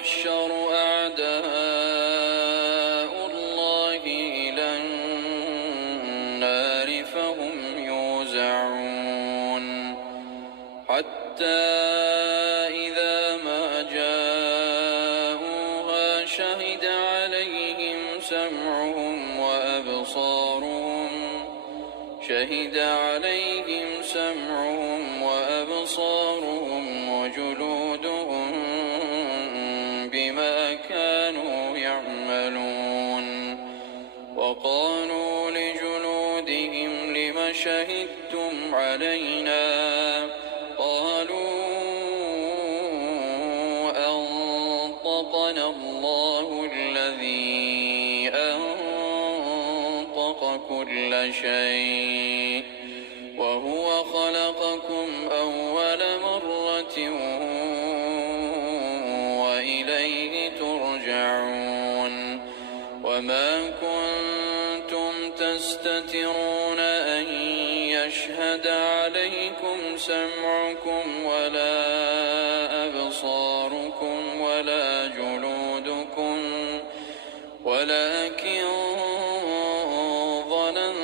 يحشر أعداء الله إلى النار فهم يوزعون حتى إذا ما جاءوها شهد عليهم سمعهم وأبصارهم وجلودهم بما كانوا يعملون وقالوا لجلودهم لم شهدتم علينا قالوا أنطقنا الله الذي أنطق كل شيء وهو خلقكم أول مرة وإليه ترجعون وما كنتم تستترون أن يشهد عليكم سمعكم ولا أبصاركم ولا جلودكم ولكن ظننتم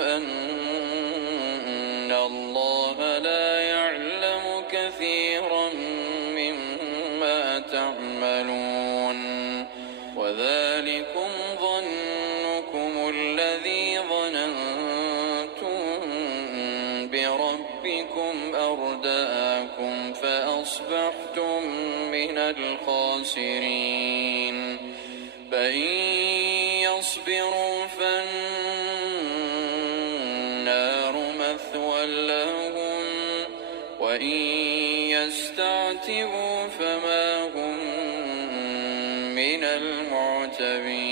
أن الله لا يعلم كثيرا مما تعملون وذلكم ظنكم الذي ظننتم بربكم أرداكم فأصبحتم من الخاسرين فإن يصبروا فالنار مثوى لهم وإن يستعتبوا فما هم من المعتبين